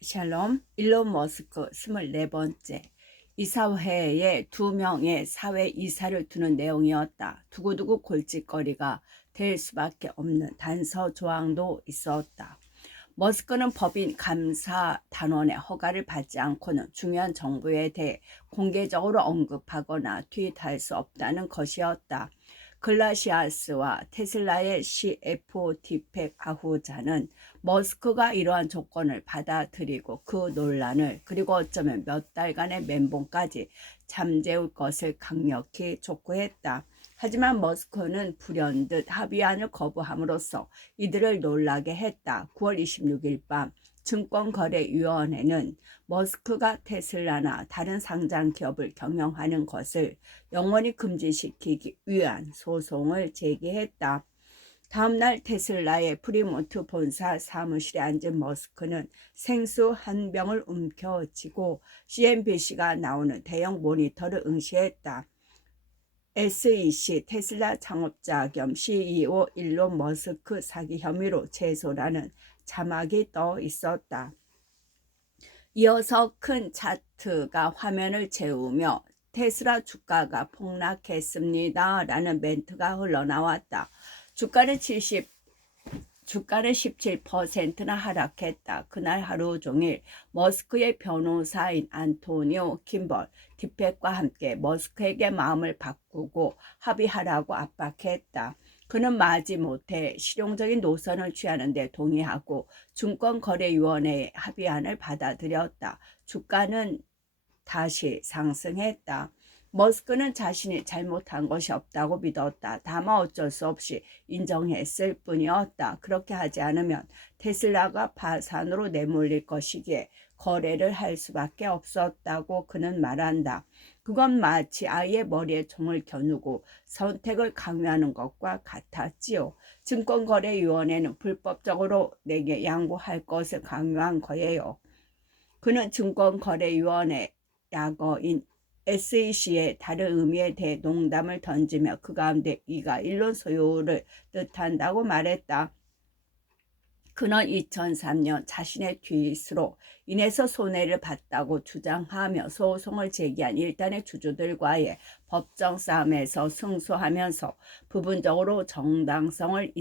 샬롬, 일론 머스크 24번째. 이사회에 2명의 사회 이사를 두는 내용이었다. 두고두고 골칫거리가 될 수밖에 없는 단서 조항도 있었다. 머스크는 법인 감사 단원의 허가를 받지 않고는 중요한 정보에 대해 공개적으로 언급하거나 트윗할 수 없다는 것이었다. 글라시아스와 테슬라의 CFO 디펙 아후자는 머스크가 이러한 조건을 받아들이고 그 논란을 그리고 어쩌면 몇 달간의 멘붕까지 잠재울 것을 강력히 촉구했다. 하지만 머스크는 불현듯 합의안을 거부함으로써 이들을 놀라게 했다. 9월 26일 밤 증권거래위원회는 머스크가 테슬라나 다른 상장 기업을 경영하는 것을 영원히 금지시키기 위한 소송을 제기했다. 다음날 테슬라의 프리모트 본사 사무실에 앉은 머스크는 생수 한 병을 움켜쥐고 CNBC가 나오는 대형 모니터를 응시했다. SEC 테슬라 창업자 겸 CEO 일론 머스크 사기 혐의로 제소라는 자막이 떠 있었다. 이어서 큰 차트가 화면을 채우며 테슬라 주가가 폭락했습니다. 라는 멘트가 흘러나왔다. 주가는 17%나 하락했다. 그날 하루 종일 머스크의 변호사인 안토니오 김벌 디펙과 함께 머스크에게 마음을 바꾸고 합의하라고 압박했다. 그는 마지못해 실용적인 노선을 취하는 데 동의하고 증권거래위원회의 합의안을 받아들였다. 주가는 다시 상승했다. 머스크는 자신이 잘못한 것이 없다고 믿었다. 다만 어쩔 수 없이 인정했을 뿐이었다. 그렇게 하지 않으면 테슬라가 파산으로 내몰릴 것이기에 거래를 할 수밖에 없었다고 그는 말한다. 그건 마치 아이의 머리에 총을 겨누고 선택을 강요하는 것과 같았지요. 증권거래위원회는 불법적으로 내게 양보할 것을 강요한 거예요. 그는 증권거래위원회 약어인 SEC의 다른 의미에 대해 농담을 던지며 그 가운데 이가 일론 소유를 뜻한다고 말했다. 그는 2003년 자신의 트윗으로 인해서 손해를 봤다고 주장하며 소송을 제기한 일단의 주주들과의 법정 싸움에서 승소하면서 부분적으로 정당성을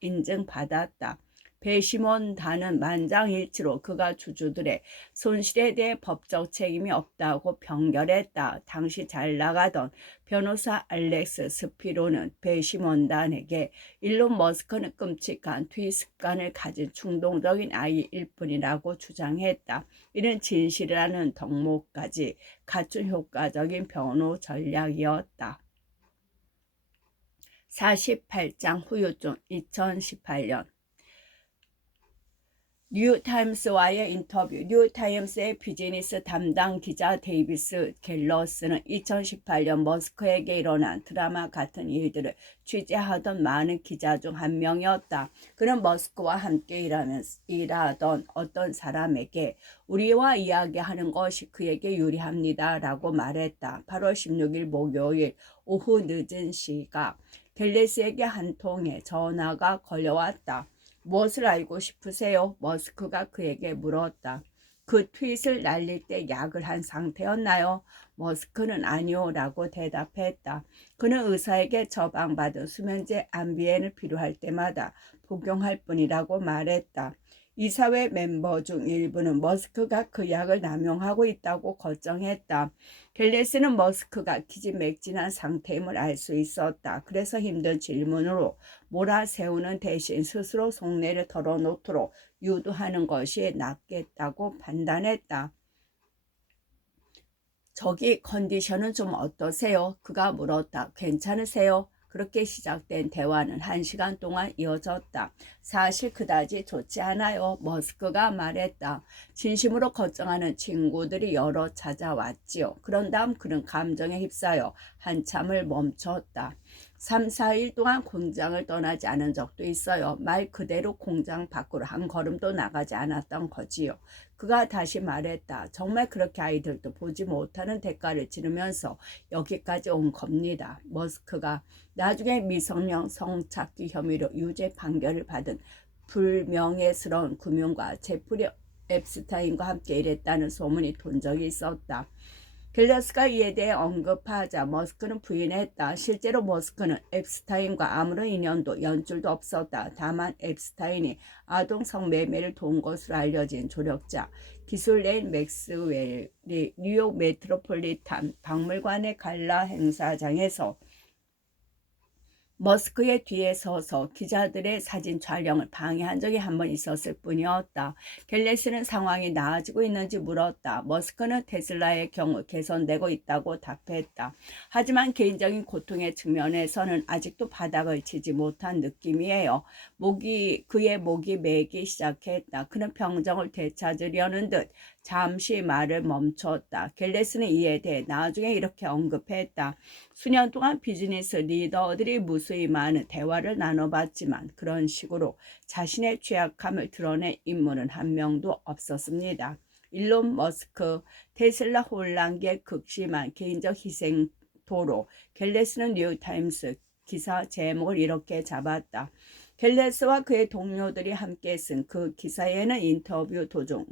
인증받았다. 배심원단은 만장일치로 그가 주주들의 손실에 대해 법적 책임이 없다고 평결했다. 당시 잘 나가던 변호사 알렉스 스피로는 배심원단에게 일론 머스크는 끔찍한 트윗 습관을 가진 충동적인 아이일 뿐이라고 주장했다. 이는 진실이라는 덕목까지 갖춘 효과적인 변호 전략이었다. 48장 후유증 2018년 뉴타임스와의 인터뷰. 뉴타임스의 비즈니스 담당 기자 데이비스 갤러스는 2018년 머스크에게 일어난 드라마 같은 일들을 취재하던 많은 기자 중 한 명이었다. 그는 머스크와 함께 일하던 어떤 사람에게 우리와 이야기하는 것이 그에게 유리합니다. 라고 말했다. 8월 16일 목요일 오후 늦은 시각 갤러스에게 한 통의 전화가 걸려왔다. 무엇을 알고 싶으세요? 머스크가 그에게 물었다. 그 트윗을 날릴 때 약을 한 상태였나요? 머스크는 아니요 라고 대답했다. 그는 의사에게 처방받은 수면제 암비엔을 필요할 때마다 복용할 뿐이라고 말했다. 이사회 멤버 중 일부는 머스크가 그 약을 남용하고 있다고 걱정했다. 갤레스는 머스크가 기진맥진한 상태임을 알 수 있었다. 그래서 힘든 질문으로 몰아세우는 대신 스스로 속내를 털어놓도록 유도하는 것이 낫겠다고 판단했다. 저기 컨디션은 좀 어떠세요? 그가 물었다. 괜찮으세요? 그렇게 시작된 대화는 1시간 동안 이어졌다. 사실 그다지 좋지 않아요. 머스크가 말했다. 진심으로 걱정하는 친구들이 여러 찾아왔지요. 그런 다음 그는 감정에 휩싸여 한참을 멈췄다. 3, 4일 동안 공장을 떠나지 않은 적도 있어요. 말 그대로 공장 밖으로 한 걸음도 나가지 않았던 거지요. 그가 다시 말했다. 정말 그렇게 아이들도 보지 못하는 대가를 치르면서 여기까지 온 겁니다. 머스크가 나중에 미성년 성착취 혐의로 유죄 판결을 받은 불명예스러운 금융과 앱스타인과 함께 일했다는 소문이 돈 적이 있었다. 갤러스가 이에 대해 언급하자 머스크는 부인했다. 실제로 머스크는 앱스타인과 아무런 인연도 연줄도 없었다. 다만 앱스타인이 아동 성매매를 도운 것으로 알려진 조력자 기술레인 맥스웰이 뉴욕 메트로폴리탄 박물관의 갈라 행사장에서 머스크의 뒤에 서서 기자들의 사진 촬영을 방해한 적이 한 번 있었을 뿐이었다. 갤레스는 상황이 나아지고 있는지 물었다. 머스크는 테슬라의 경우 개선되고 있다고 답했다. 하지만 개인적인 고통의 측면에서는 아직도 바닥을 치지 못한 느낌이에요. 그의 목이 메기 시작했다. 그는 병정을 되찾으려는 듯 잠시 말을 멈췄다. 갤레스는 이에 대해 나중에 이렇게 언급했다. 수년 동안 비즈니스 리더들이 무수히 많은 대화를 나눠봤지만 그런 식으로 자신의 취약함을 드러낸 인물은 한 명도 없었습니다. 일론 머스크, 테슬라 혼란기의 극심한 개인적 희생도로 갤레스는 뉴욕타임스 기사 제목을 이렇게 잡았다. 갤레스와 그의 동료들이 함께 쓴 그 기사에는 인터뷰 도중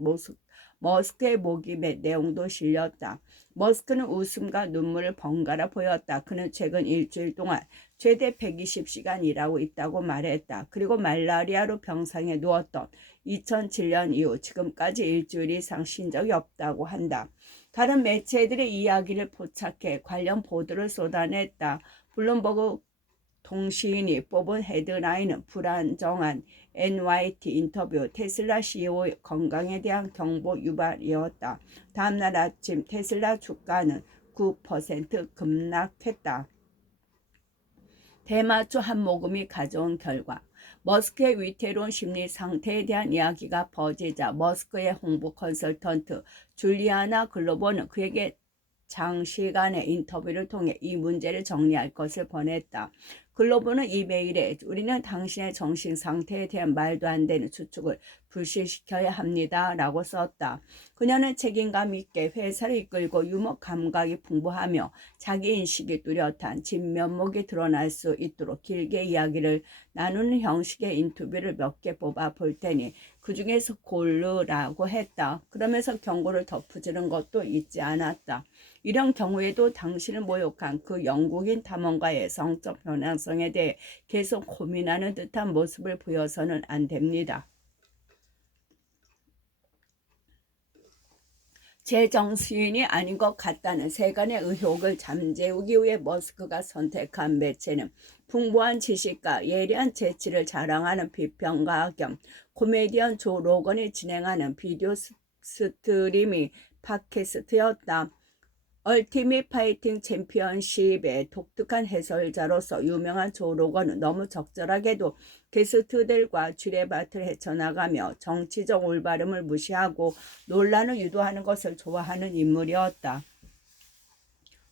머스크의 목이 맷 내용도 실렸다. 머스크는 웃음과 눈물을 번갈아 보였다. 그는 최근 일주일 동안 최대 120시간 일하고 있다고 말했다. 그리고 말라리아로 병상에 누웠던 2007년 이후 지금까지 일주일 이상 쉰 적이 없다고 한다. 다른 매체들의 이야기를 포착해 관련 보도를 쏟아냈다. 블룸버그 통신이 뽑은 헤드라인은 불안정한 NYT 인터뷰 테슬라 CEO의 건강에 대한 경보 유발이었다. 다음날 아침 테슬라 주가는 9% 급락했다. 대마초 한 모금이 가져온 결과 머스크의 위태로운 심리 상태에 대한 이야기가 퍼지자 머스크의 홍보 컨설턴트 줄리아나 글로버는 그에게 장시간의 인터뷰를 통해 이 문제를 정리할 것을 권했다. 글로버는 이 메일에 우리는 당신의 정신 상태에 대한 말도 안 되는 추측을 불식시켜야 합니다. 라고 썼다. 그녀는 책임감 있게 회사를 이끌고 유머 감각이 풍부하며 자기인식이 뚜렷한 진면목이 드러날 수 있도록 길게 이야기를 나누는 형식의 인터뷰를 몇 개 뽑아 볼 테니 그 중에서 고르라고 했다. 그러면서 경고를 덧붙이는 것도 잊지 않았다. 이런 경우에도 당신을 모욕한 그 영국인 탐험가의 성적 변환성에 대해 계속 고민하는 듯한 모습을 보여서는 안 됩니다. 제 정수인이 아닌 것 같다는 세간의 의혹을 잠재우기 위해 머스크가 선택한 매체는 풍부한 지식과 예리한 재치를 자랑하는 비평가 겸 코미디언 조 로건이 진행하는 비디오 스트리밍 팟캐스트였다. 얼티밋 파이팅 챔피언십의 독특한 해설자로서 유명한 조 로건은 너무 적절하게도 게스트들과 쥐레밭을 헤쳐나가며 정치적 올바름을 무시하고 논란을 유도하는 것을 좋아하는 인물이었다.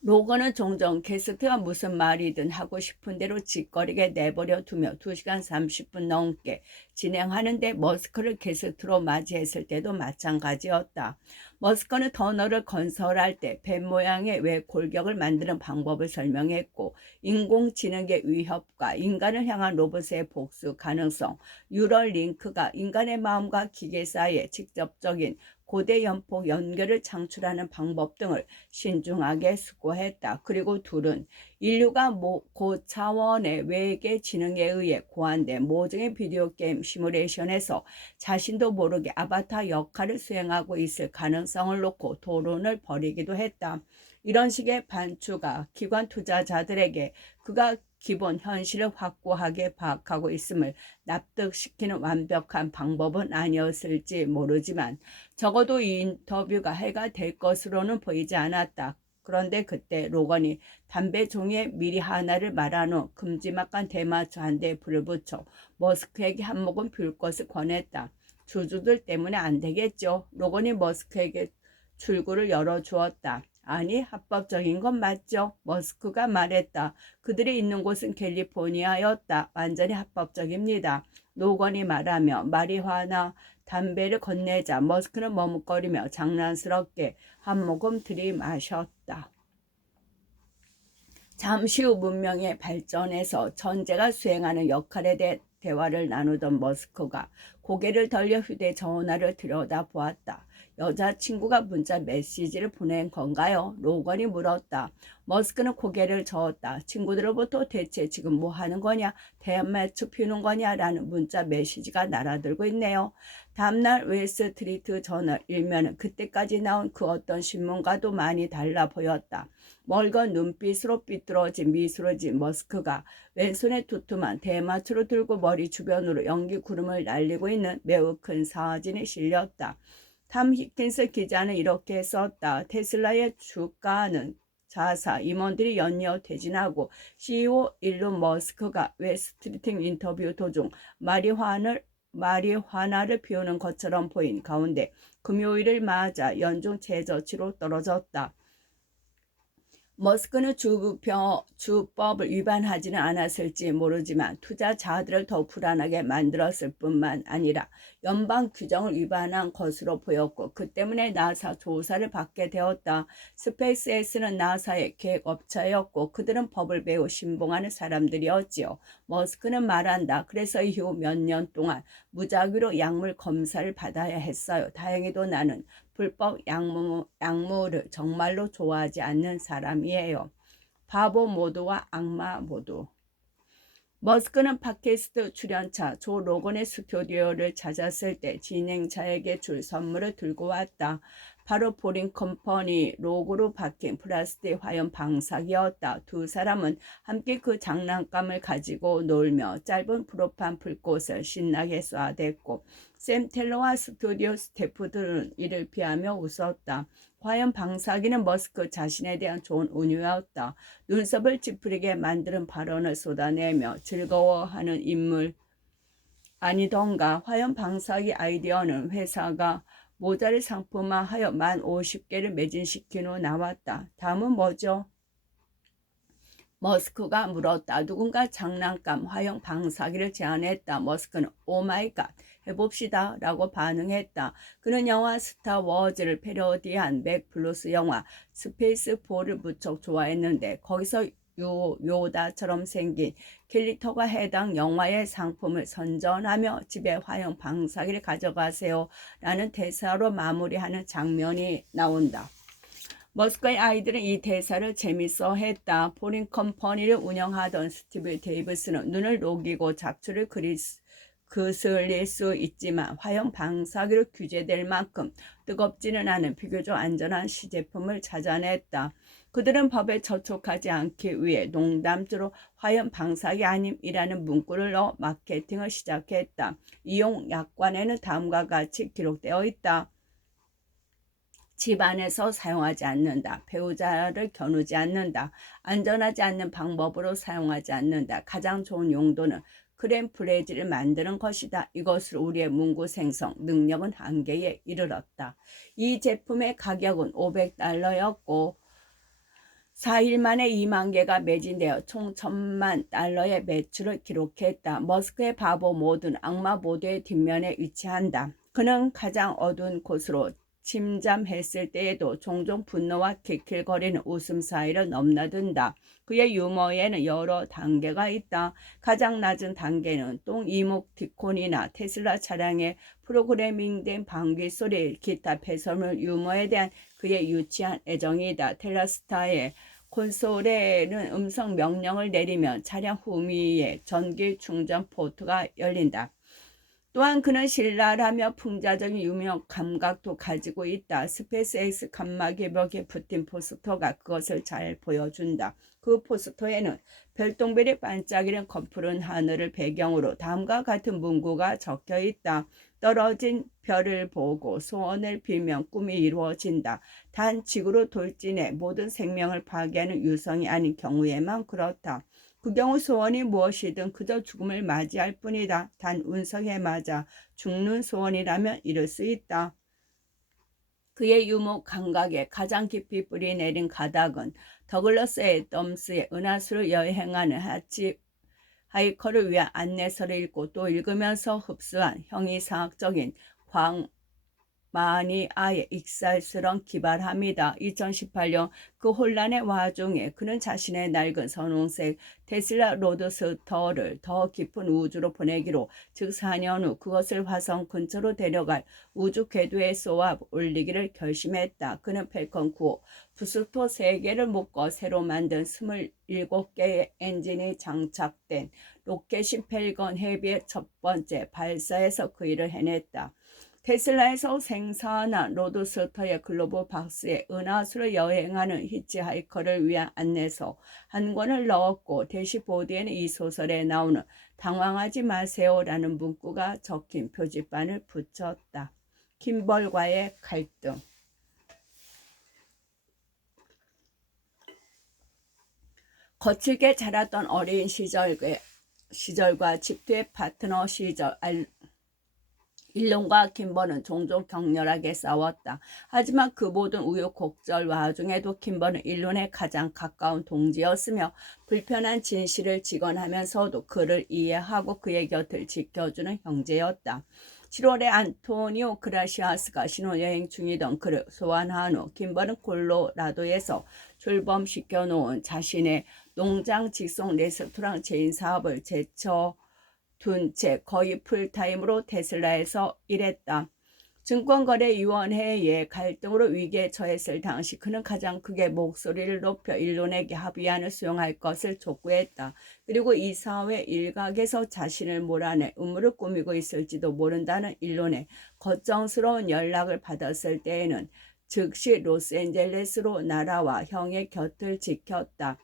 로건은 종종 게스트가 무슨 말이든 하고 싶은 대로 짓거리게 내버려 두며 2시간 30분 넘게 진행하는데 머스크를 게스트로 맞이했을 때도 마찬가지였다. 머스크는 터널을 건설할 때 뱀 모양의 외 골격을 만드는 방법을 설명했고 인공지능의 위협과 인간을 향한 로봇의 복수 가능성, 뉴럴링크가 인간의 마음과 기계 사이에 직접적인 고대 연폭 연결을 창출하는 방법 등을 신중하게 수고했다. 그리고 둘은 인류가 고차원의 외계 지능에 의해 고안된 모종의 비디오 게임 시뮬레이션에서 자신도 모르게 아바타 역할을 수행하고 있을 가능성을 놓고 토론을 벌이기도 했다. 이런 식의 반추가 기관 투자자들에게 그가 기본 현실을 확고하게 파악하고 있음을 납득시키는 완벽한 방법은 아니었을지 모르지만 적어도 이 인터뷰가 해가 될 것으로는 보이지 않았다. 그런데 그때 로건이 담배 종이에 미리 하나를 말한 후 큼지막한 대마초 한 대에 불을 붙여 머스크에게 한 모금 피울 것을 권했다. 주주들 때문에 안 되겠죠. 로건이 머스크에게 출구를 열어주었다. 아니, 합법적인 건 맞죠. 머스크가 말했다. 그들이 있는 곳은 캘리포니아였다. 완전히 합법적입니다. 로건이 말하며 마리화나 담배를 건네자 머스크는 머뭇거리며 장난스럽게 한 모금 들이마셨다. 잠시 후 문명의 발전에서 천재가 수행하는 역할에 대해 대화를 나누던 머스크가 고개를 돌려 휴대전화를 들여다보았다. 여자친구가 문자 메시지를 보낸 건가요? 로건이 물었다. 머스크는 고개를 저었다. 친구들로부터 대체 지금 뭐 하는 거냐? 대한매추 피우는 거냐? 라는 문자 메시지가 날아들고 있네요. 다음날 웨스트리트 저널 일면은 그때까지 나온 그 어떤 신문과도 많이 달라 보였다. 멀건 눈빛으로 삐뚤어진 미소를 지은 머스크가 왼손에 두툼한 대마초를 들고 머리 주변으로 연기 구름을 날리고 있는 매우 큰 사진이 실렸다. 탐 히킨스 기자는 이렇게 썼다. 테슬라의 주가는 자사 임원들이 연이어 퇴진하고 CEO 일론 머스크가 웨스트리트 인터뷰 도중 마리화나를 피우는 것처럼 보인 가운데 금요일을 맞아 연중 최저치로 떨어졌다. 머스크는 주법을 위반하지는 않았을지 모르지만 투자자들을 더욱 불안하게 만들었을 뿐만 아니라 연방 규정을 위반한 것으로 보였고 그 때문에 나사 조사를 받게 되었다. 스페이스X는 나사의 계획업체였고 그들은 법을 매우 신봉하는 사람들이었지요. 머스크는 말한다. 그래서 이후 몇 년 동안 무작위로 약물 검사를 받아야 했어요. 다행히도 나는 불법 약물을 정말로 좋아하지 않는 사람이에요. 바보 모두와 악마 모두. 머스크는 팟캐스트 출연차 조 로건의 스튜디오를 찾았을 때 진행자에게 줄 선물을 들고 왔다. 바로 보링 컴퍼니 로고로 박힌 플라스틱 화염 방사기였다. 두 사람은 함께 그 장난감을 가지고 놀며 짧은 프로판 불꽃을 신나게 쏴댔고 샘 텔러와 스튜디오 스태프들은 이를 피하며 웃었다. 화염 방사기는 머스크 자신에 대한 좋은 운유였다. 눈썹을 찌푸리게 만드는 발언을 쏟아내며 즐거워하는 인물 아니던가. 화염 방사기 아이디어는 회사가 모자를 상품화하여 50개를 매진시킨 후 나왔다. 다음은 뭐죠? 머스크가 물었다. 누군가 장난감 화형 방사기를 제안했다. 머스크는 오마이갓 해봅시다 라고 반응했다. 그는 영화 스타워즈를 패러디한 맥 블루스 영화 스페이스포를 무척 좋아했는데 거기서 요다처럼 생긴 캐릭터가 해당 영화의 상품을 선전하며 집에 화형 방사기를 가져가세요 라는 대사로 마무리하는 장면이 나온다. 머스크의 아이들은 이 대사를 재밌어 했다. 보링 컴퍼니를 운영하던 스티브 데이비스는 눈을 녹이고 잡초를 그슬릴 수 있지만 화형 방사기로 규제될 만큼 뜨겁지는 않은 비교적 안전한 시제품을 찾아냈다. 그들은 법에 저촉하지 않기 위해 농담조로 화형 방사기 아님이라는 문구를 넣어 마케팅을 시작했다. 이용 약관에는 다음과 같이 기록되어 있다. 집안에서 사용하지 않는다. 배우자를 겨누지 않는다. 안전하지 않는 방법으로 사용하지 않는다. 가장 좋은 용도는 크렘 브레지를 만드는 것이다. 이것으로 우리의 문구 생성 능력은 한계에 이르렀다. 이 제품의 가격은 $500였고 4일 만에 2만 개가 매진되어 총 $1,000만 매출을 기록했다. 머스크의 바보 모드는 악마 모드의 뒷면에 위치한다. 그는 가장 어두운 곳으로 침잠했을 때에도 종종 분노와 킬킬거리는 웃음 사이를 넘나든다. 그의 유머에는 여러 단계가 있다. 가장 낮은 단계는 똥 이모티콘이나 테슬라 차량의 프로그래밍된 방귀 소리, 기타 배설물 유머에 대한 그의 유치한 애정이다. 텔라스타의 콘솔에는 음성 명령을 내리면 차량 후미에 전기 충전 포트가 열린다. 또한 그는 신랄하며 풍자적인 유명 감각도 가지고 있다. 스페이스X 칸막이 벽에 붙인 포스터가 그것을 잘 보여준다. 그 포스터에는 별똥별이 반짝이는 검푸른 하늘을 배경으로 다음과 같은 문구가 적혀 있다. 떨어진 별을 보고 소원을 빌면 꿈이 이루어진다. 단 지구로 돌진해 모든 생명을 파괴하는 유성이 아닌 경우에만 그렇다. 그 경우 소원이 무엇이든 그저 죽음을 맞이할 뿐이다. 단 운석에 맞아 죽는 소원이라면 이룰 수 있다. 그의 유머 감각에 가장 깊이 뿌리 내린 가닥은 더글러스 애덤스의 은하수를 여행하는 하이커를 위한 안내서를 읽고 또 읽으면서 흡수한 형이상학적인 많이 아예 익살스런 기발합니다. 2018년 그 혼란의 와중에 그는 자신의 낡은 선홍색 테슬라 로드스터를 더 깊은 우주로 보내기로, 즉 4년 후 그것을 화성 근처로 데려갈 우주 궤도에 쏘아 올리기를 결심했다. 그는 펠컨 9호 부스토 3개를 묶어 새로 만든 27개의 엔진이 장착된 로켓인 펠건 헤비의 첫 번째 발사에서 그 일을 해냈다. 테슬라에서 생산한 로드스터의 글로브 박스에 은하수를 여행하는 히치하이커를 위한 안내서 한 권을 넣었고, 대시보드에는 이 소설에 나오는 당황하지 마세요라는 문구가 적힌 표지판을 붙였다. 킴벌과의 갈등. 거칠게 자랐던 어린 시절과 집투의 파트너 시절, 일론과 킴버는 종종 격렬하게 싸웠다. 하지만 그 모든 우여곡절 와중에도 킴버는 일론의 가장 가까운 동지였으며, 불편한 진실을 직언하면서도 그를 이해하고 그의 곁을 지켜주는 형제였다. 7월에 안토니오 그라시아스가 신혼여행 중이던 그를 소환한 후 킴버는 콜로라도에서 출범시켜 놓은 자신의 농장 직송 레스토랑 체인 사업을 제쳐둔 채 거의 풀타임으로 테슬라에서 일했다. 증권거래위원회의 갈등으로 위기에 처했을 당시 그는 가장 크게 목소리를 높여 일론에게 합의안을 수용할 것을 촉구했다. 그리고 이사회 일각에서 자신을 몰아낼 음모를 꾸미고 있을지도 모른다는 일론의 걱정스러운 연락을 받았을 때에는 즉시 로스앤젤레스로 날아와 형의 곁을 지켰다.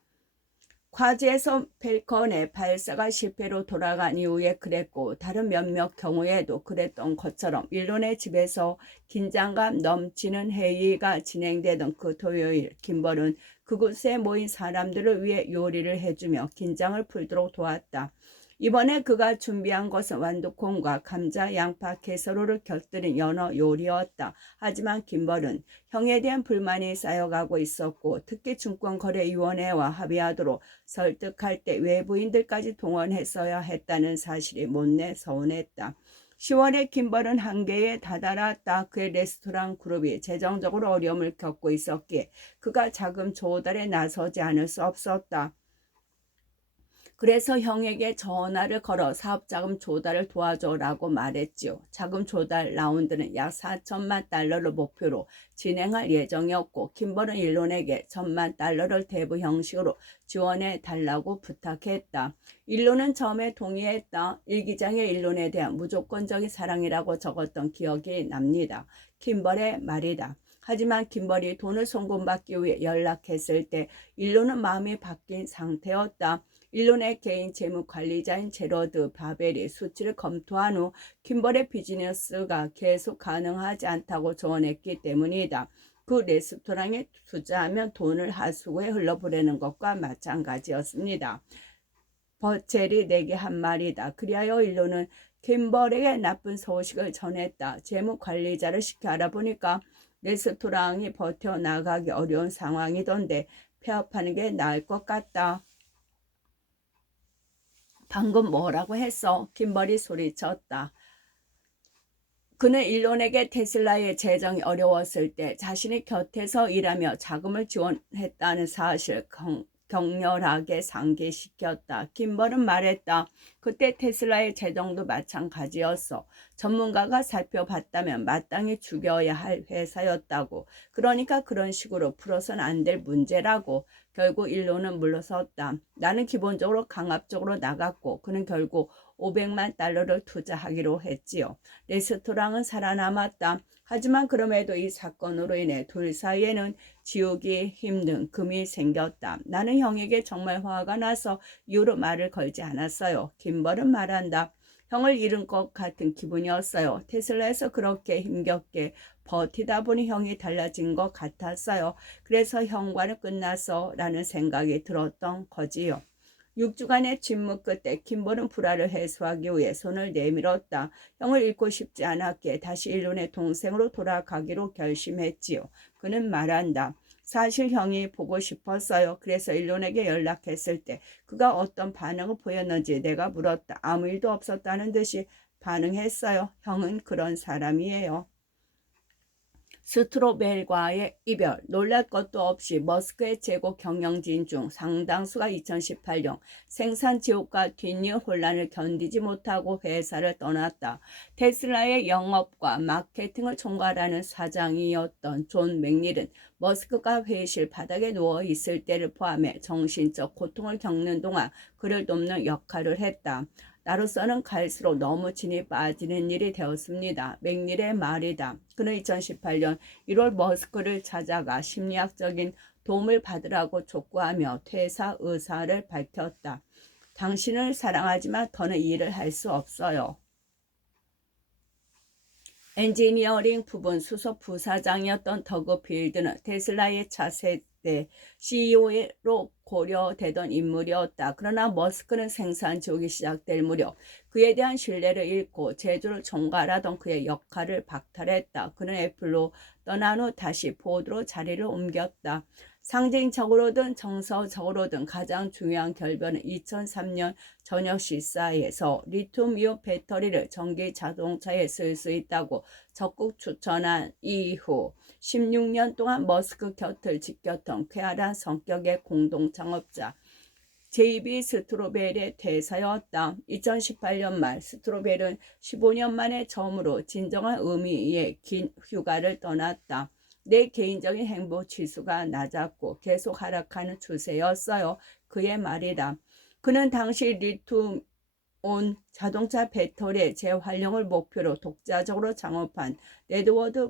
과제에서 펠컨의 발사가 실패로 돌아간 이후에 그랬고, 다른 몇몇 경우에도 그랬던 것처럼 일론의 집에서 긴장감 넘치는 회의가 진행되던 그 토요일, 킴벌은 그곳에 모인 사람들을 위해 요리를 해주며 긴장을 풀도록 도왔다. 이번에 그가 준비한 것은 완두콩과 감자, 양파, 게서로를 곁들인 연어 요리였다. 하지만 킴벌은 형에 대한 불만이 쌓여가고 있었고, 특히 증권거래위원회와 합의하도록 설득할 때 외부인들까지 동원했어야 했다는 사실이 못내 서운했다. 10월에 킴벌은 한계에 다다랐다. 그의 레스토랑 그룹이 재정적으로 어려움을 겪고 있었기에 그가 자금 조달에 나서지 않을 수 없었다. 그래서 형에게 전화를 걸어 사업자금 조달을 도와줘라고 말했지요. 자금 조달 라운드는 약 4천만 달러를 목표로 진행할 예정이었고, 킴벌은 일론에게 1천만 달러를 대부 형식으로 지원해 달라고 부탁했다. 일론은 처음에 동의했다. 일기장에 일론에 대한 무조건적인 사랑이라고 적었던 기억이 납니다. 킴벌의 말이다. 하지만 킴벌이 돈을 송금받기 위해 연락했을 때 일론은 마음이 바뀐 상태였다. 일론의 개인 재무관리자인 제러드 바벨이 수치를 검토한 후 킴벌의 비즈니스가 계속 가능하지 않다고 조언했기 때문이다. 그 레스토랑에 투자하면 돈을 하수구에 흘러보내는 것과 마찬가지였습니다. 버첼이 내게 한 말이다. 그리하여 일론은 킴벌에게 나쁜 소식을 전했다. 재무관리자를 시켜 알아보니까 레스토랑이 버텨나가기 어려운 상황이던데 폐업하는 게 나을 것 같다. 방금 뭐라고 했어? 킴벌이 소리쳤다. 그는 일론에게 테슬라의 재정이 어려웠을 때 자신이 곁에서 일하며 자금을 지원했다는 사실을 격렬하게 상기시켰다. 킴벌은 말했다. 그때 테슬라의 재정도 마찬가지였어. 전문가가 살펴봤다면 마땅히 죽여야 할 회사였다고. 그러니까 그런 식으로 풀어서는 안 될 문제라고. 결국 일론은 물러섰다. 나는 기본적으로 강압적으로 나갔고, 그는 결국 500만 달러를 투자하기로 했지요. 레스토랑은 살아남았다. 하지만 그럼에도 이 사건으로 인해 둘 사이에는 지우기 힘든 금이 생겼다. 나는 형에게 정말 화가 나서 이후로 말을 걸지 않았어요. 킴벌은 말한다. 형을 잃은 것 같은 기분이었어요. 테슬라에서 그렇게 힘겹게 버티다 보니 형이 달라진 것 같았어요. 그래서 형과는 끝났어 라는 생각이 들었던 거지요. 6주간의 침묵 끝에 킴벌은 불화를 해소하기 위해 손을 내밀었다. 형을 잃고 싶지 않았기에 다시 일론의 동생으로 돌아가기로 결심했지요. 그는 말한다. 사실 형이 보고 싶었어요. 그래서 일론에게 연락했을 때 그가 어떤 반응을 보였는지 내가 물었다. 아무 일도 없었다는 듯이 반응했어요. 형은 그런 사람이에요. 스트로벨과의 이별, 놀랄 것도 없이 머스크의 최고 경영진 중 상당수가 2018년 생산 지옥과 뒷이유 혼란을 견디지 못하고 회사를 떠났다. 테슬라의 영업과 마케팅을 총괄하는 사장이었던 존 맥닐은 머스크가 회의실 바닥에 누워 있을 때를 포함해 정신적 고통을 겪는 동안 그를 돕는 역할을 했다. 나로서는 갈수록 너무 진이 빠지는 일이 되었습니다. 맥닐의 말이다. 그는 2018년 1월 머스크를 찾아가 심리학적인 도움을 받으라고 촉구하며 퇴사 의사를 밝혔다. 당신을 사랑하지만 더는 이 일을 할 수 없어요. 엔지니어링 부분 수석 부사장이었던 더그 필드는 테슬라의 차세대 CEO로 고려되던 인물이었다. 그러나 머스크는 생산 지옥이 시작될 무렵 그에 대한 신뢰를 잃고 제조를 총괄하던 그의 역할을 박탈했다. 그는 애플로 떠난 후 다시 포드로 자리를 옮겼다. 상징적으로든 정서적으로든 가장 중요한 결별은 2003년 저녁 식사에서 리튬이온 배터리를 전기 자동차에 쓸 수 있다고 적극 추천한 이후 16년 동안 머스크 곁을 지켰던 쾌활한 성격의 공동 창업자 JB 스트로벨의 퇴사였다. 2018년 말 스트로벨은 15년 만에 처음으로 진정한 의미의 긴 휴가를 떠났다. 내 개인적인 행복 지수가 낮았고 계속 하락하는 추세였어요. 그의 말이다. 그는 당시 리튬온 자동차 배터리의 재활용을 목표로 독자적으로 창업한 레드워드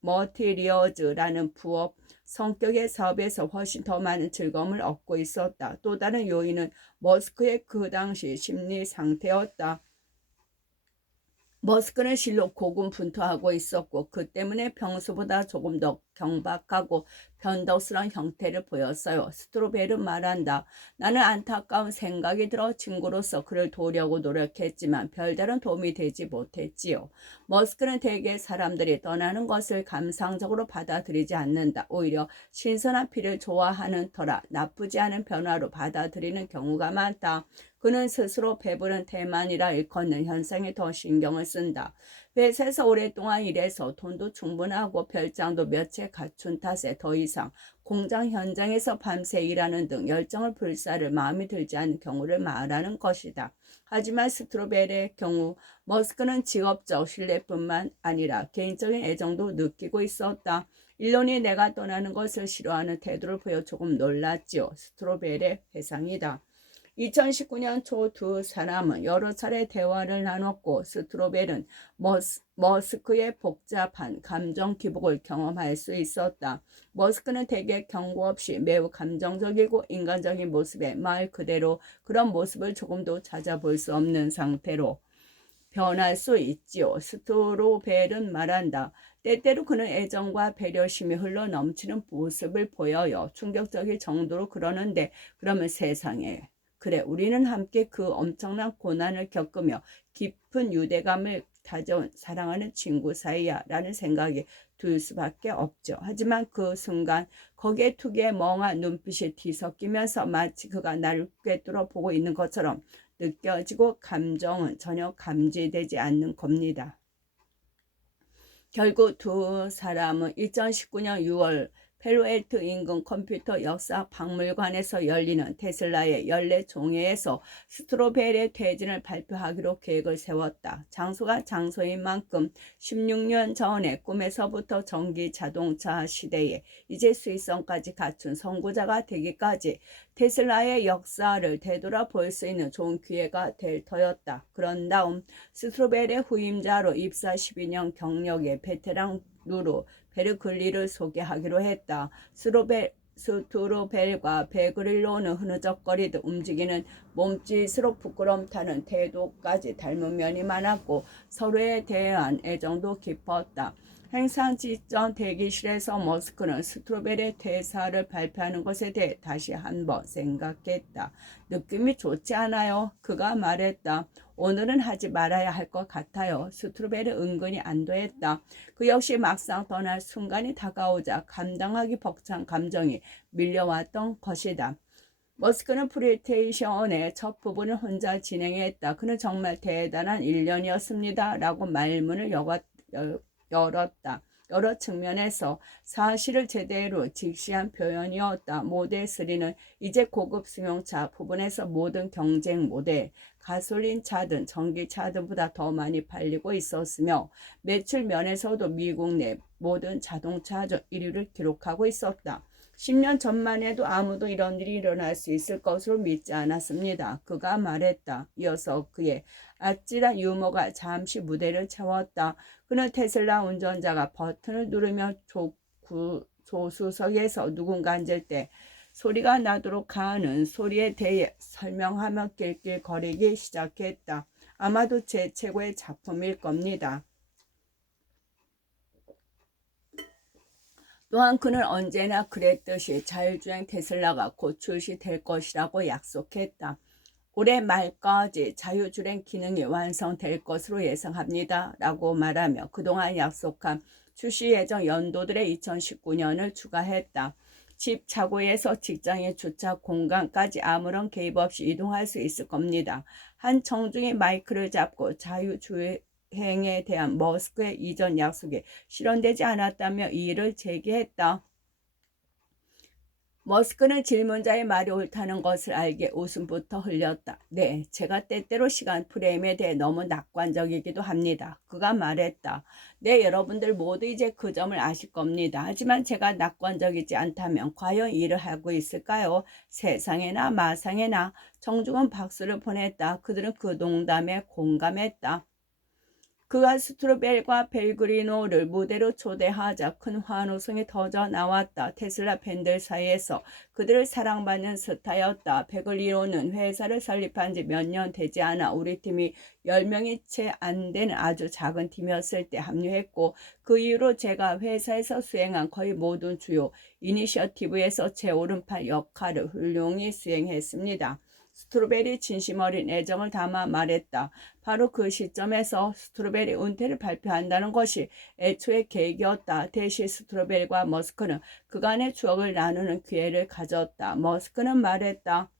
머티리어즈라는 부업 성격의 사업에서 훨씬 더 많은 즐거움을 얻고 있었다. 또 다른 요인은 머스크의 그 당시 심리 상태였다. 머스크는 실로 고군분투하고 있었고 그 때문에 평소보다 조금 더 경박하고 변덕스러운 형태를 보였어요. 스트로벨은 말한다. 나는 안타까운 생각이 들어 친구로서 그를 도우려고 노력했지만 별다른 도움이 되지 못했지요. 머스크는 대개 사람들이 떠나는 것을 감상적으로 받아들이지 않는다. 오히려 신선한 피를 좋아하는 터라 나쁘지 않은 변화로 받아들이는 경우가 많다. 그는 스스로 배부른 태만이라 일컫는 현상에 더 신경을 쓴다. 회사에서 오랫동안 일해서 돈도 충분하고 별장도 몇 채 갖춘 탓에 더 이상 공장 현장에서 밤새 일하는 등 열정을 불사를 마음에 들지 않는 경우를 말하는 것이다. 하지만 스트로벨의 경우 머스크는 직업적 신뢰뿐만 아니라 개인적인 애정도 느끼고 있었다. 일론이 내가 떠나는 것을 싫어하는 태도를 보여 조금 놀랐지요. 스트로벨의 회상이다. 2019년 초 두 사람은 여러 차례 대화를 나눴고 스트로벨은 머스크의 복잡한 감정 기복을 경험할 수 있었다. 머스크는 대개 경고 없이 매우 감정적이고 인간적인 모습에 말 그대로 그런 모습을 조금도 찾아볼 수 없는 상태로 변할 수 있지요. 스트로벨은 말한다. 때때로 그는 애정과 배려심이 흘러 넘치는 모습을 보여요. 충격적일 정도로 그러는데 그러면 세상에 그래, 우리는 함께 그 엄청난 고난을 겪으며 깊은 유대감을 다져온 사랑하는 친구 사이야 라는 생각이 들 수밖에 없죠. 하지만 그 순간 거기에 투기의 멍한 눈빛이 뒤섞이면서 마치 그가 나를 꿰뚫어 보고 있는 것처럼 느껴지고 감정은 전혀 감지되지 않는 겁니다. 결국 두 사람은 2019년 6월 펠로알토 인근 컴퓨터 역사 박물관에서 열리는 테슬라의 연례 종회에서 스트로벨의 퇴진을 발표하기로 계획을 세웠다. 장소가 장소인 만큼 16년 전에 꿈에서부터 전기 자동차 시대에 이제 수익성까지 갖춘 선구자가 되기까지 테슬라의 역사를 되돌아볼 수 있는 좋은 기회가 될 터였다. 그런 다음 스트로벨의 후임자로 입사 12년 경력의 베테랑 루루 베르글리를 소개하기로 했다. 스트로벨과 베그릴로는 흐느적거리듯 움직이는 몸짓으로 부끄럼 타는 태도까지 닮은 면이 많았고 서로에 대한 애정도 깊었다. 행사 직전 대기실에서 머스크는 스트로벨의 퇴사를 발표하는 것에 대해 다시 한번 생각했다. 느낌이 좋지 않아요? 그가 말했다. 오늘은 하지 말아야 할 것 같아요. 스트로벨은 은근히 안도했다. 그 역시 막상 떠날 순간이 다가오자 감당하기 벅찬 감정이 밀려왔던 것이다. 머스크는 프레젠테이션의 첫 부분을 혼자 진행했다. 그는 정말 대단한 1년이었습니다. 라고 말문을 열었다. 여러 측면에서 사실을 제대로 직시한 표현이었다. 모델 3는 이제 고급 승용차 부분에서 모든 경쟁 모델, 가솔린차든 전기차들보다 더 많이 팔리고 있었으며 매출 면에서도 미국 내 모든 자동차 중 1위를 기록하고 있었다. 10년 전만 해도 아무도 이런 일이 일어날 수 있을 것으로 믿지 않았습니다. 그가 말했다. 이어서 그의 아찔한 유머가 잠시 무대를 채웠다. 그는 테슬라 운전자가 버튼을 누르며 조수석에서 누군가 앉을 때 소리가 나도록 하는 소리에 대해 설명하며 낄낄거리기 시작했다. 아마도 제 최고의 작품일 겁니다. 또한 그는 언제나 그랬듯이 자율주행 테슬라가 곧 출시될 것이라고 약속했다. 올해 말까지 자율주행 기능이 완성될 것으로 예상합니다. 라고 말하며 그동안 약속한 출시 예정 연도들의 2019년을 추가했다. 집 차고에서 직장의 주차 공간까지 아무런 개입 없이 이동할 수 있을 겁니다. 한 청중이 마이크를 잡고 자율주행에 대한 머스크의 이전 약속이 실현되지 않았다며 이의를 제기했다. 머스크는 질문자의 말이 옳다는 것을 알게 웃음부터 흘렸다. 네, 제가 때때로 시간 프레임에 대해 너무 낙관적이기도 합니다. 그가 말했다. 네, 여러분들 모두 이제 그 점을 아실 겁니다. 하지만 제가 낙관적이지 않다면 과연 일을 하고 있을까요? 세상에나 마상에나. 청중은 박수를 보냈다. 그들은 그 농담에 공감했다. 그가 스트로벨과 벨그리노를 무대로 초대하자 큰 환호성이 터져 나왔다. 테슬라 팬들 사이에서 그들을 사랑받는 스타였다. 벨그리노는 회사를 설립한 지 몇 년 되지 않아 우리 팀이 10명이 채 안 되는 아주 작은 팀이었을 때 합류했고 그 이후로 제가 회사에서 수행한 거의 모든 주요 이니셔티브에서 제 오른팔 역할을 훌륭히 수행했습니다. 스트로벨이 진심 어린 애정을 담아 말했다. 바로 그 시점에서 스트로벨이 은퇴를 발표한다는 것이 애초의 계획이었다. 대신 스트로벨과 머스크는 그간의 추억을 나누는 기회를 가졌다. 머스크는 말했다.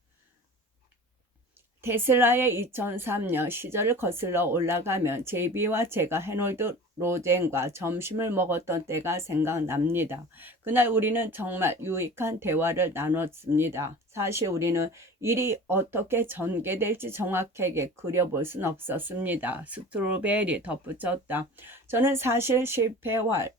테슬라의 2003년 시절을 거슬러 올라가면 제이비와 제가 해놀드 로젠과 점심을 먹었던 때가 생각납니다. 그날 우리는 정말 유익한 대화를 나눴습니다. 사실 우리는 일이 어떻게 전개될지 정확하게 그려볼 순 없었습니다. 스트로벨이 덧붙였다. 저는 사실 실패할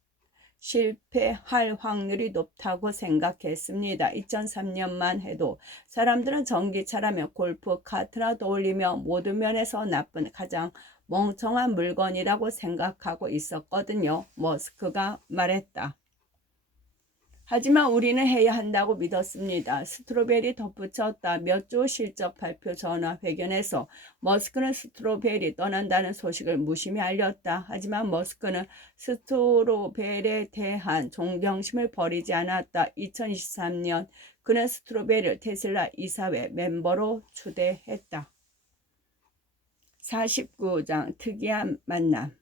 확률이 높다고 생각했습니다. 2003년만 해도 사람들은 전기차라며 골프 카트나 떠올리며 모든 면에서 나쁜 가장 멍청한 물건이라고 생각하고 있었거든요. 머스크가 말했다. 하지만 우리는 해야 한다고 믿었습니다. 스트로벨이 덧붙였다. 몇 주 실적 발표 전화 회견에서 머스크는 스트로벨이 떠난다는 소식을 무심히 알렸다. 하지만 머스크는 스트로벨에 대한 존경심을 버리지 않았다. 2023년 그는 스트로벨을 테슬라 이사회 멤버로 초대했다. 49장 특이한 만남.